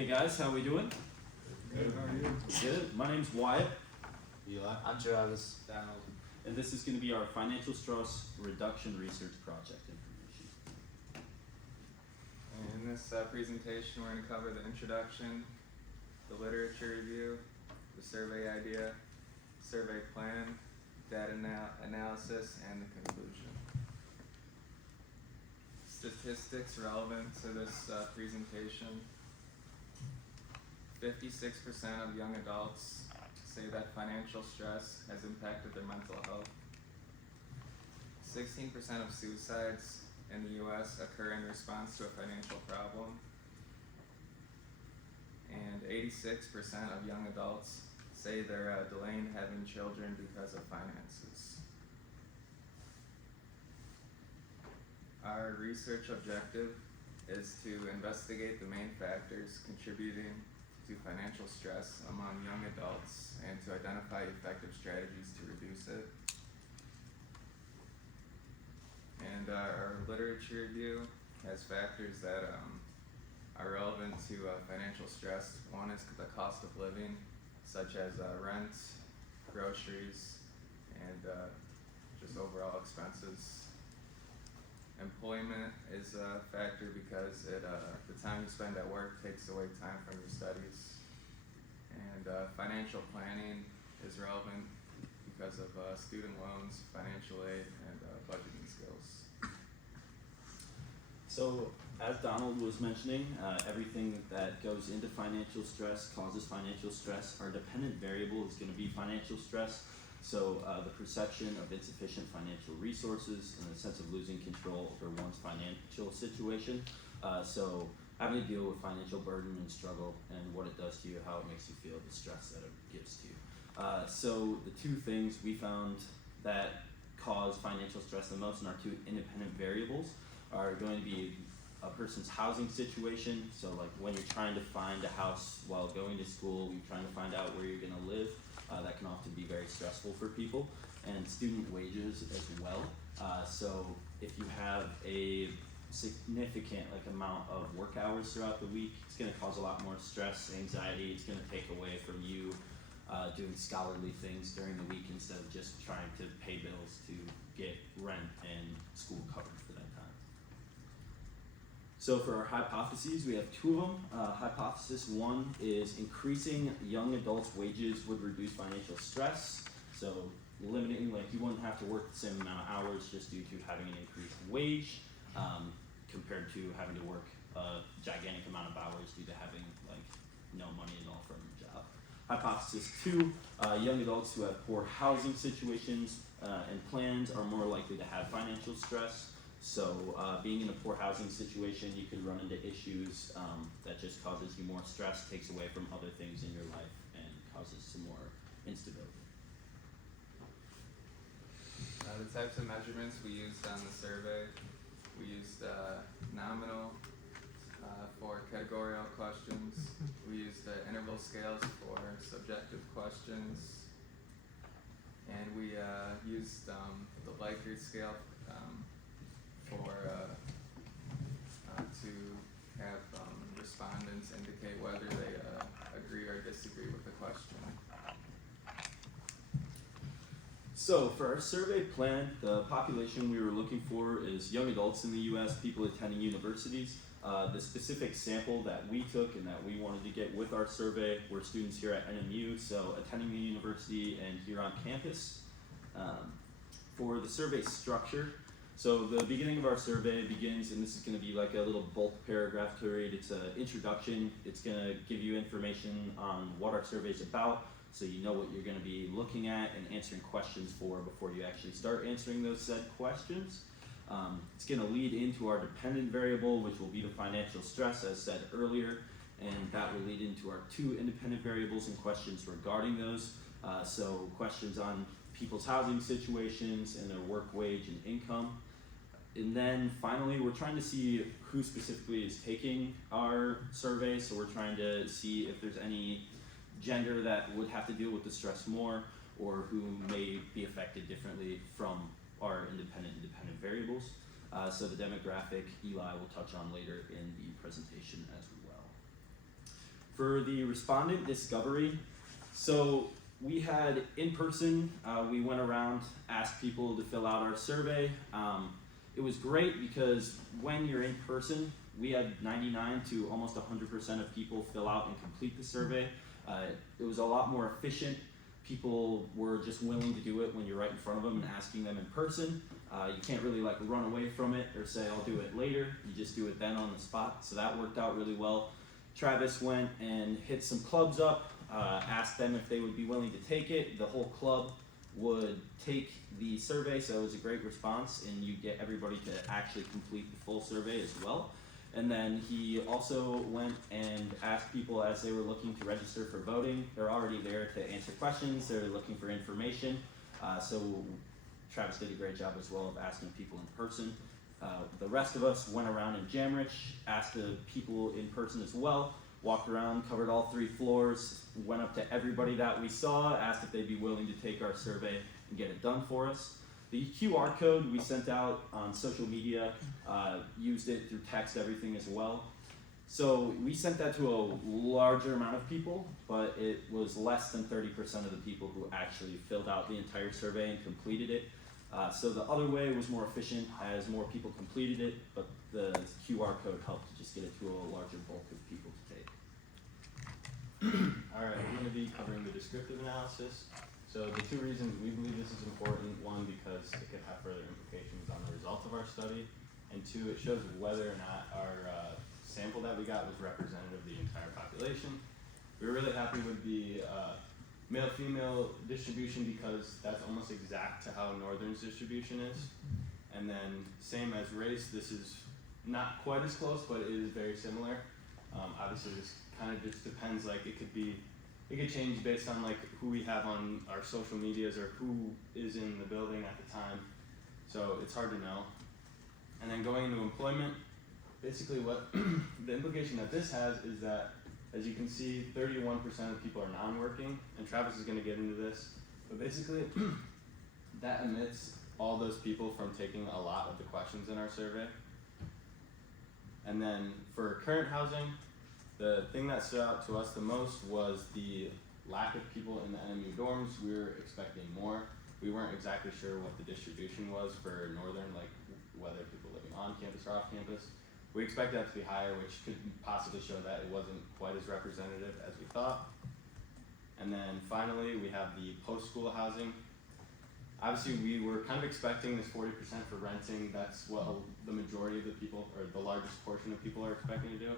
Hey guys, how we doing? Good, how are you? Good. My name's Wyatt, Eli. I'm Travis. Donald. and this is going to be our financial stress reduction research project information. In this presentation, we're going to cover the introduction, the literature review, the survey idea, survey plan, data analysis, and the conclusion. Statistics relevant to this presentation. 56% of young adults say that financial stress has impacted their mental health. 16% of suicides in the US occur in response to a financial problem. And 86% of young adults say they're delaying having children because of finances. Our research objective is to investigate the main factors contributing to financial stress among young adults and to identify effective strategies to reduce it. And our literature review has factors that are relevant to financial stress. One is the cost of living, such as rent, groceries, and just overall expenses. Employment is a factor because the time you spend at work takes away time from your studies. And financial planning is relevant because of student loans, financial aid, and budgeting skills. So, as Donald was mentioning, everything that goes into financial stress causes financial stress. Our dependent variable is going to be financial stress. So, the perception of insufficient financial resources and the sense of losing control over one's financial situation. So, having to deal with financial burden and struggle and what it does to you, how it makes you feel, the stress that it gives to you. So, the two things we found that cause financial stress the most, and our two independent variables, are going to be a person's housing situation. So, like when you're trying to find a house while going to school, you're trying to find out where you're going to live. That can often be very stressful for people, and student wages as well. So if you have a significant amount of work hours throughout the week, it's going to cause a lot more stress, anxiety. It's going to take away from you doing scholarly things during the week instead of just trying to pay bills to get rent and school covered for that time. So for our hypotheses, we have two of them. Hypothesis one is increasing young adults' wages would reduce financial stress. So limiting, you wouldn't have to work the same amount of hours just due to having an increased wage compared to having to work a gigantic amount of hours due to having no money at all from your job. Hypothesis two, young adults who have poor housing situations and plans are more likely to have financial stress. So being in a poor housing situation, you can run into issues that just causes you more stress, takes away from other things in your life, and causes some more instability. The types of measurements we used on the survey, we used nominal for categorical questions, we used interval scales for subjective questions, and we used the Likert scale to have respondents indicate whether they agree or disagree with the question. So for our survey plan, the population we were looking for is young adults in the U.S., people attending universities. The specific sample that we took and that we wanted to get with our survey were students here at NMU, so attending the university and here on campus. For the survey structure, so the beginning of our survey begins, and this is going to be like a little bulk paragraph to read. It's an introduction. It's going to give you information on what our survey is about, so you know what you're going to be looking at and answering questions for before you actually start answering those said questions. It's going to lead into our dependent variable, which will be the financial stress, as said earlier, and that will lead into our two independent variables and questions regarding those. So questions on people's housing situations and their work wage and income. And then finally, we're trying to see who specifically is taking our survey. So we're trying to see if there's any gender that would have to deal with the stress more, or who may be affected differently from our independent variables. So the demographic Eli will touch on later in the presentation as well. For the respondent discovery, so we had in person, we went around, asked people to fill out our survey. It was great because when you're in person, we had 99 to almost 100% of people fill out and complete the survey. It was a lot more efficient. People were just willing to do it when you're right in front of them and asking them in person. You can't really like run away from it or say I'll do it later. You just do it then on the spot. So that worked out really well. Travis went and hit some clubs up, asked them if they would be willing to take it. The whole club would take the survey, so it was a great response, and you get everybody to actually complete the full survey as well. And then he also went and asked people as they were looking to register for voting. They're already there to answer questions, they're looking for information. So Travis did a great job as well of asking people in person. The rest of us went around in Jamrich, asked the people in person as well, walked around, covered all 3 floors, went up to everybody that we saw, asked if they'd be willing to take our survey and get it done for us. The QR code we sent out on social media, used it through text, everything as well. So we sent that to a larger amount of people, but it was less than 30% of the people who actually filled out the entire survey and completed it. So the other way was more efficient as more people completed it, but the QR code helped to just get it to a larger bulk of people to take. Alright, we're going to be covering the descriptive analysis. So the 2 reasons we believe this is important, 1, because it could have further implications on the results of our study, and 2, it shows whether or not our sample that we got was representative of the entire population. We were really happy with the male-female distribution because that's almost exact to how Northern's distribution is. And then same as race, this is not quite as close, but it is very similar. Obviously this kind of just depends, like it could change based on like who we have on our social medias or who is in the building at the time. So it's hard to know. And then going into employment, basically what the implication that this has is that, as you can see, 31% of people are non-working, and Travis is going to get into this, but basically that omits all those people from taking a lot of the questions in our survey. And then for current housing, the thing that stood out to us the most was the lack of people in the NMU dorms. We were expecting more. We weren't exactly sure what the distribution was for Northern, like whether people living on campus or off campus. We expected that to be higher, which could possibly show that it wasn't quite as representative as we thought. And then finally, we have the post-school housing. Obviously, we were kind of expecting this 40% for renting. That's what the majority of the people, or the largest portion of people are expecting to do.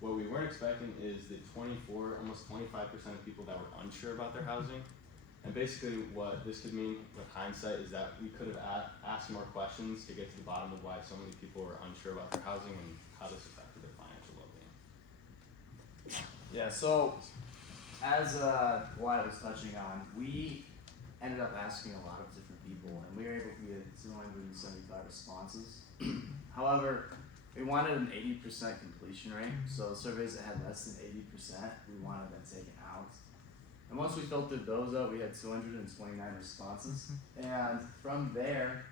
What we weren't expecting is the almost 25% of people that were unsure about their housing. And basically what this could mean with hindsight is that we could have asked more questions to get to the bottom of why so many people were unsure about their housing and how this affected their financial well-being. Yeah, so as Wyatt was touching on, we ended up asking a lot of different people, and we were able to get 275 responses. However, we wanted an 80% completion rate, so surveys that had less than 80%, we wanted them taken out. And once we filtered those out, we had 229 responses, and from there,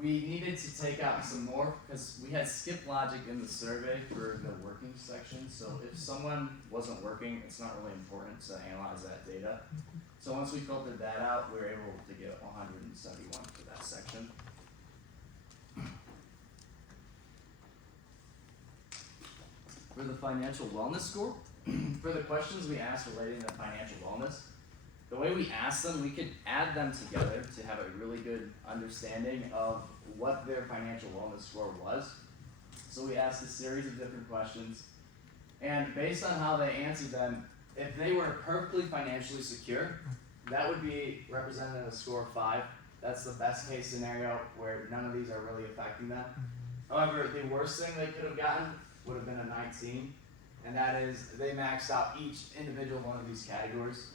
we needed to take out some more, because we had skip logic in the survey for the working section, so if someone wasn't working, it's not really important to analyze that data. So once we filtered that out, we were able to get 171 for that section. For the financial wellness score, for the questions we asked relating to financial wellness, the way we asked them, we could add them together to have a really good understanding of what their financial wellness score was. So we asked a series of different questions, and based on how they answered them, if they were perfectly financially secure, that would be represented in a score of 5. That's the best case scenario where none of these are really affecting them. However, the worst thing they could have gotten would have been a 19, and that is they maxed out each individual one of these categories.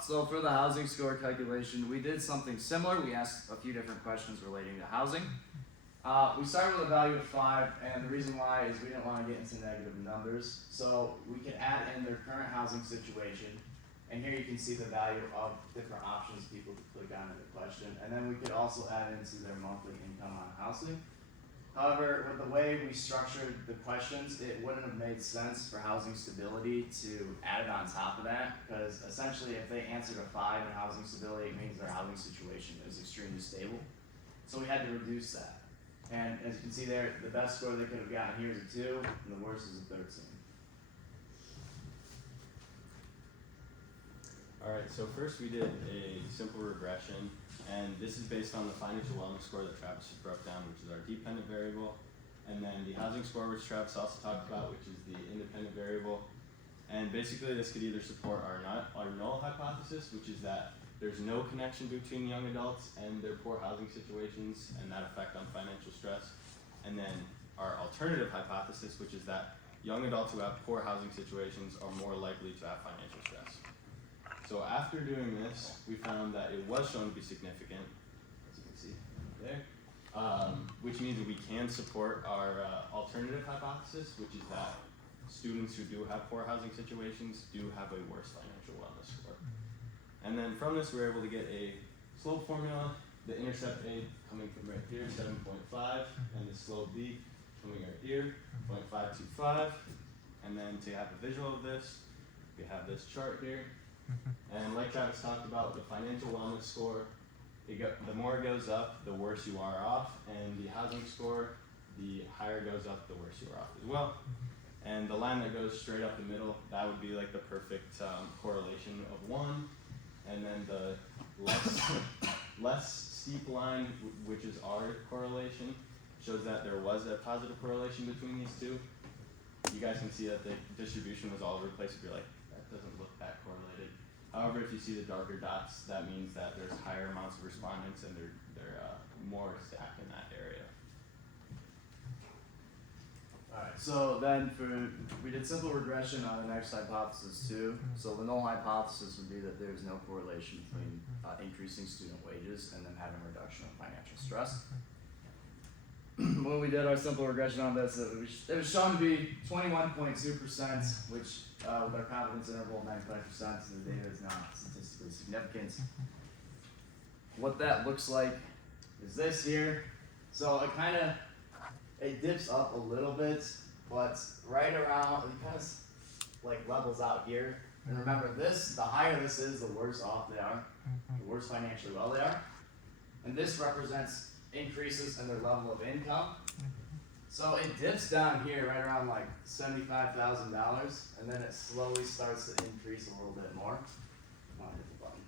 So for the housing score calculation, we did something similar. We asked a few different questions relating to housing. We started with a value of 5, and the reason why is we didn't want to get into negative numbers. So we could add in their current housing situation, and here you can see the value of different options people could click on in the question. And then we could also add into their monthly income on housing. However, with the way we structured the questions, it wouldn't have made sense for housing stability to add it on top of that, because essentially if they answered a 5 in housing stability, it means their housing situation is extremely stable. So we had to reduce that. And as you can see there, the best score they could have gotten here is a 2, and the worst is a 13. Alright, so first we did a simple regression, and this is based on the financial wellness score that Travis just broke down, which is our dependent variable, and then the housing score, which Travis also talked about, which is the independent variable. And basically this could either support our null hypothesis, which is that there's no connection between young adults and their poor housing situations and that effect on financial stress, and then our alternative hypothesis, which is that young adults who have poor housing situations are more likely to have financial stress. So after doing this, we found that it was shown to be significant, as you can see there, which means that we can support our alternative hypothesis, which is that students who do have poor housing situations do have a worse financial wellness score. And then from this, we're able to get a slope formula, the intercept A coming from right here, 7.5, and the slope B coming right here, 0.525. And then to have a visual of this, we have this chart here. And like Travis talked about, the financial wellness score, the more it goes up, the worse you are off, and the housing score, the higher it goes up, the worse you are off as well. And the line that goes straight up the middle, that would be like the perfect correlation of 1, and then the less steep line, which is our correlation, shows that there was a positive correlation between these two. You guys can see that the distribution was all over the place. If you're like, that doesn't look that correlated. However, if you see the darker dots, that means that there's higher amounts of respondents and they're more stacked in that area. Alright, so then we did simple regression on the next hypothesis too. So the null hypothesis would be that there's no correlation between increasing student wages and them having a reduction of financial stress. When we did our simple regression on this, it was shown to be 21.2%, which with our confidence interval of 95%, the data is not statistically significant. What that looks like is this here. So it dips up a little bit, but right around, it kind of like levels out here. And remember this, the higher this is, the worse off they are, the worse financially well they are. And this represents increases in their level of income. So it dips down here right around like $75,000, and then it slowly starts to increase a little bit more. I'll hit the button.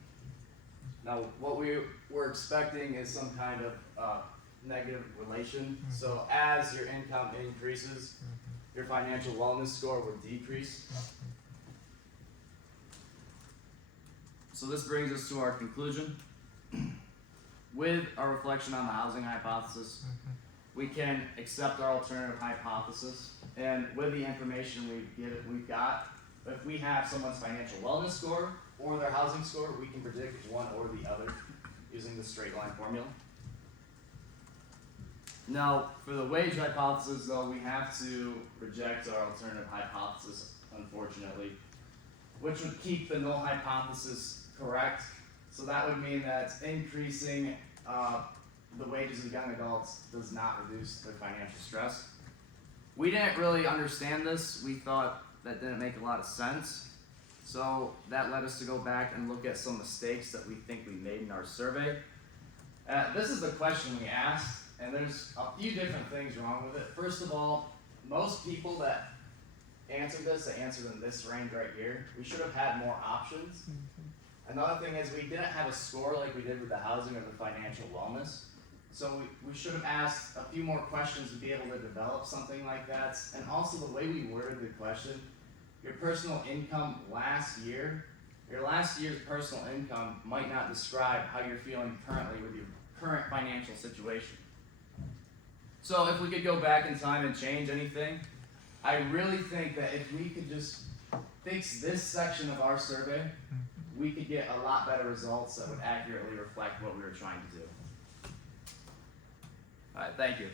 Now, what we were expecting is some kind of negative relation. So as your income increases, your financial wellness score would decrease. So this brings us to our conclusion. With our reflection on the housing hypothesis, we can accept our alternative hypothesis, and with the information we've got, if we have someone's financial wellness score or their housing score, we can predict one or the other using the straight line formula. Now, for the wage hypothesis, though, we have to reject our alternative hypothesis, unfortunately, which would keep the null hypothesis correct. So that would mean that increasing the wages of young adults does not reduce their financial stress. We didn't really understand this. We thought that didn't make a lot of sense. So that led us to go back and look at some mistakes that we think we made in our survey. This is the question we asked, and there's a few different things wrong with it. First of all, most people that answered this, they answered in this range right here. We should have had more options. Another thing is we didn't have a score like we did with the housing or the financial wellness. So we should have asked a few more questions to be able to develop something like that. And also the way we worded the question, your personal income last year, your last year's personal income might not describe how you're feeling currently with your current financial situation. So if we could go back in time and change anything, I really think that if we could just fix this section of our survey, we could get a lot better results that would accurately reflect what we were trying to do. Alright, thank you.